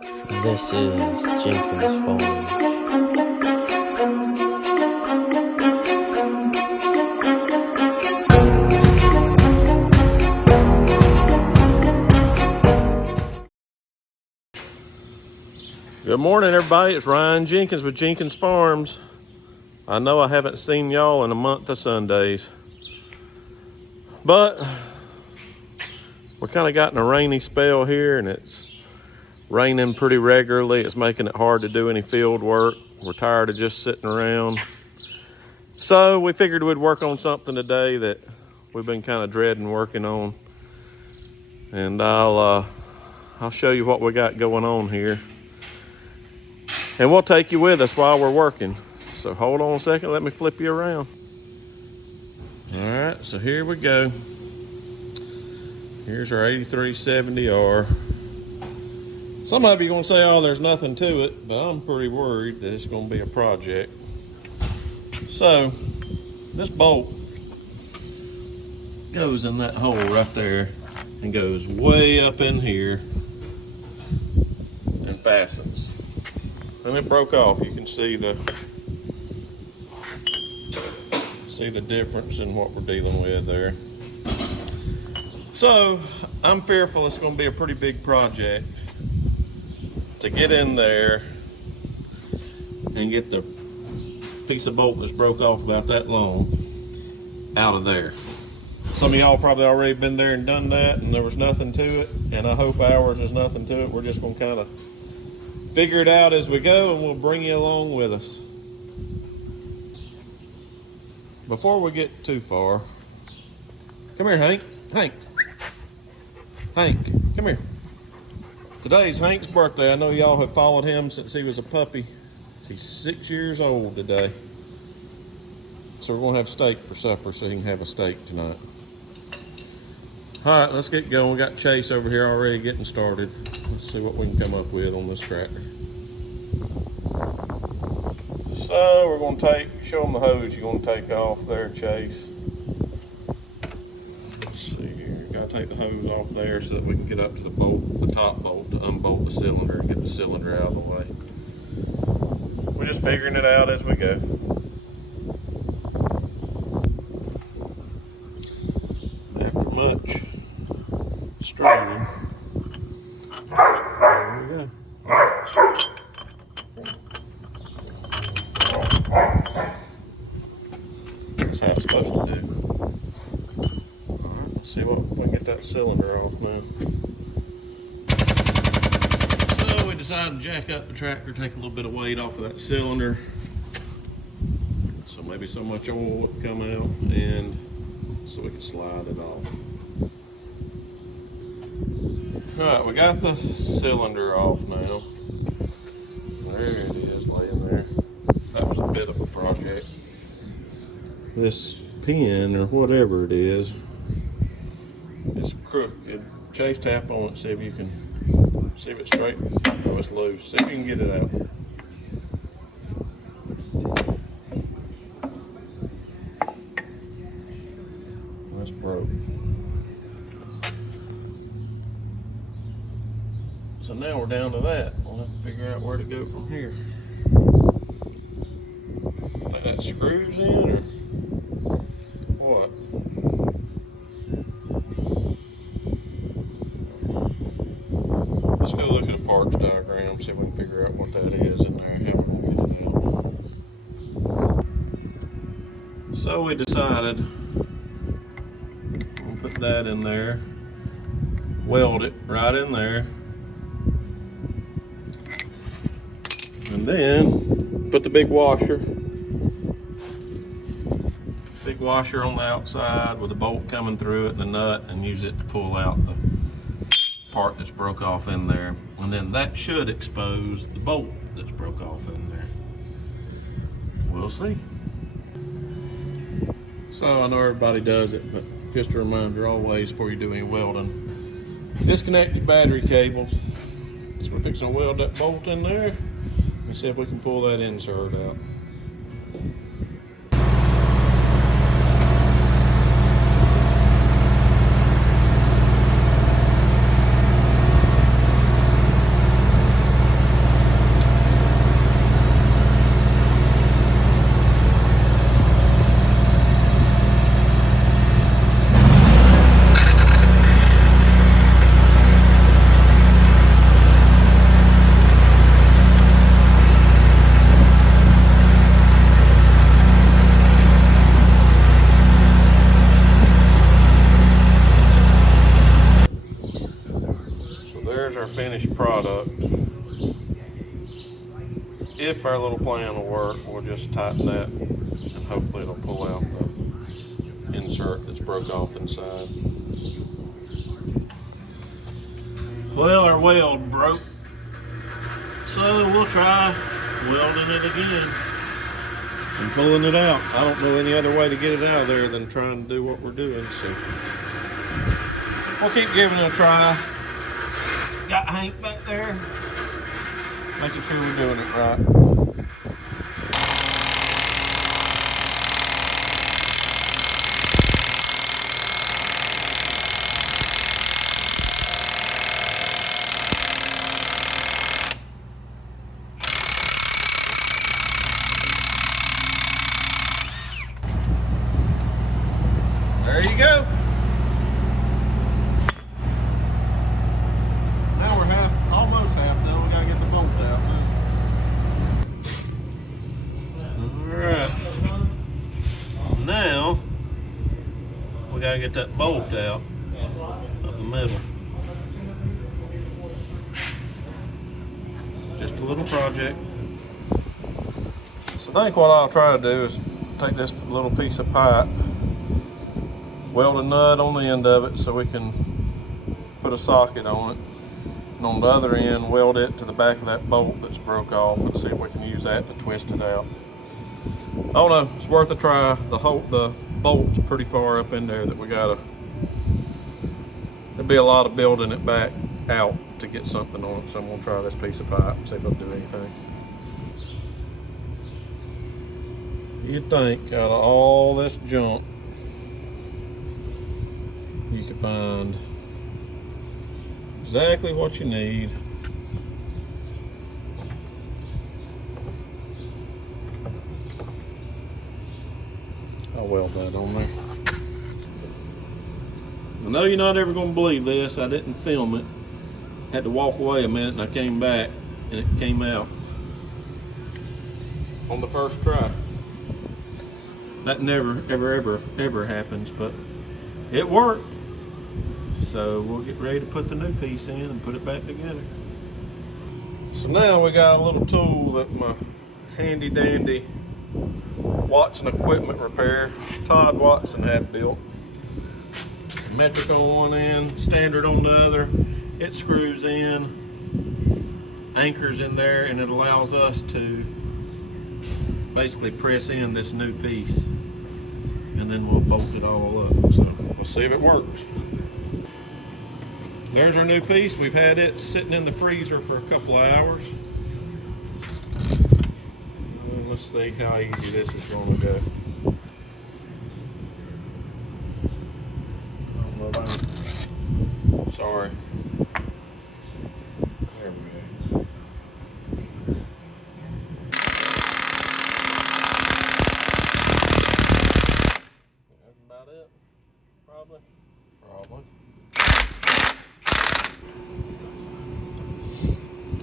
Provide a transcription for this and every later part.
This is Jenkins Farms. Good morning, everybody. It's Ryan Jenkins with Jenkins Farms. I know I haven't seen y'all in a month of Sundays, but we're kind of got in a rainy spell here, and it's raining pretty regularly. It's making it hard to do any field work. We're tired of just sitting around. So we figured we'd work on something today that we've been kind of dreading working on. And I'll show you what we got going on here. And we'll take you with us while we're working. So hold on a second, let me flip you around. All right, so here we go. Here's our 8370R. Some of you are gonna say, oh, there's nothing to it, but I'm pretty worried that it's gonna be a project. So, this bolt goes in that hole right there and goes way up in here and fastens. And it broke off. You can see the difference in what we're dealing with there. So I'm fearful it's going to be a pretty big project to get in there and get the piece of bolt that's broke off about that long out of there. Some of y'all probably already been there and done that, and there was nothing to it, and I hope ours is nothing to it. We're just going to kind of figure it out as we go, and we'll bring you along with us. Before we get too far, come here, Hank. Hank, come here. Today's Hank's birthday. I know y'all have followed him since he was a puppy. He's 6 years old today. So we're gonna have steak for supper, so he can have a steak tonight. All right, let's get going. We got Chase over here already getting started. Let's see what we can come up with on this tractor. So we're gonna show them the hose you're gonna take off there, Chase. Let's see here, gotta take the hose off there so that we can get up to the top bolt to unbolt the cylinder and get the cylinder out of the way. We're just figuring it out as we go. After much struggling, there we go. That's how it's supposed to do. Alright, let's see if we can get that cylinder off now. So we decided to jack up the tractor, take a little bit of weight off of that cylinder. So maybe so much oil would come out, and so we can slide it off. Alright, we got the cylinder off now. There it is, laying there. That was a bit of a project. This pin, or whatever it is crooked. Chase, tap on it, see if you can, see if it's straight. Oh, it's loose. See if you can get it out. That's broke. So now we're down to that. We'll have to figure out where to go from here. Think that screws in, or what? Let's go look at a parts diagram, see if we can figure out what that is in there, how we're gonna get it out. So we decided we'll put that in there, weld it right in there, and then put the big washer on the outside with the bolt coming through it and the nut, and use it to pull out the part that's broke off in there. And then that should expose the bolt that's broke off in there. We'll see. So I know everybody does it, but just a reminder always before you do any welding, disconnect your battery cables. So we're fixing to weld that bolt in there and see if we can pull that insert out. construct. If our little plan will work, we'll just tighten that and hopefully it'll pull out the insert that's broke off inside. Well, our weld broke, so we'll try welding it again and pulling it out. I don't know any other way to get it out of there than trying to do what we're doing, so we'll keep giving it a try. Got Hank back there, making sure we're doing it right. There you go. Now we're almost half done. We gotta get the bolt out now. All right. Now we gotta get that bolt out of the middle. Just a little project. So I think what I'll try to do is take this little piece of pipe, weld a nut on the end of it so we can put a socket on it, and on the other end weld it to the back of that bolt that's broke off and see if we can use that to twist it out. I don't know, it's worth a try. The bolt's pretty far up in there that we gotta, there'll be a lot of building it back out to get something on it, so I'm gonna try this piece of pipe and see if it'll do anything. You'd think out of all this junk you could find exactly what you need. I'll weld that on there. I know you're not ever going to believe this. I didn't film it. Had to walk away a minute and I came back and it came out on the first try. That never, ever happens, but it worked. So we'll get ready to put the new piece in and put it back together. So now we got a little tool that my handy dandy Watson equipment repair, Todd Watson had built. Metric on one end, standard on the other. It screws in, anchors in there, and it allows us to basically press in this new piece. And then we'll bolt it all up. So we'll see if it works. There's our new piece. We've had it sitting in the freezer for a couple of hours. Let's see how easy this is going to go. Sorry. There we go. That's about it. Probably.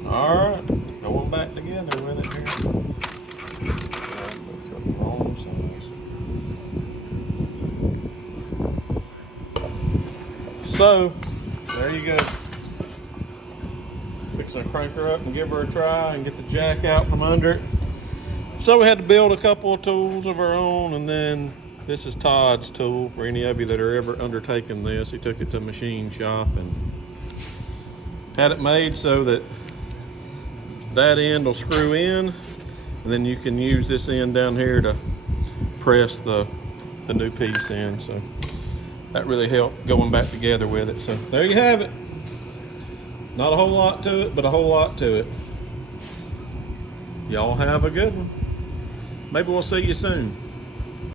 All right, going back together with it here. So, there you go. Fixing to crank her up and give her a try and get the jack out from under it. So we had to build a couple of tools of our own, and then this is Todd's tool for any of you that are ever undertaking this. He took it to a machine shop and had it made so that that end will screw in, and then you can use this end down here to press the new piece in. So that really helped going back together with it. So there you have it. Not a whole lot to it, but a whole lot to it. Y'all have a good one. Maybe we'll see you soon.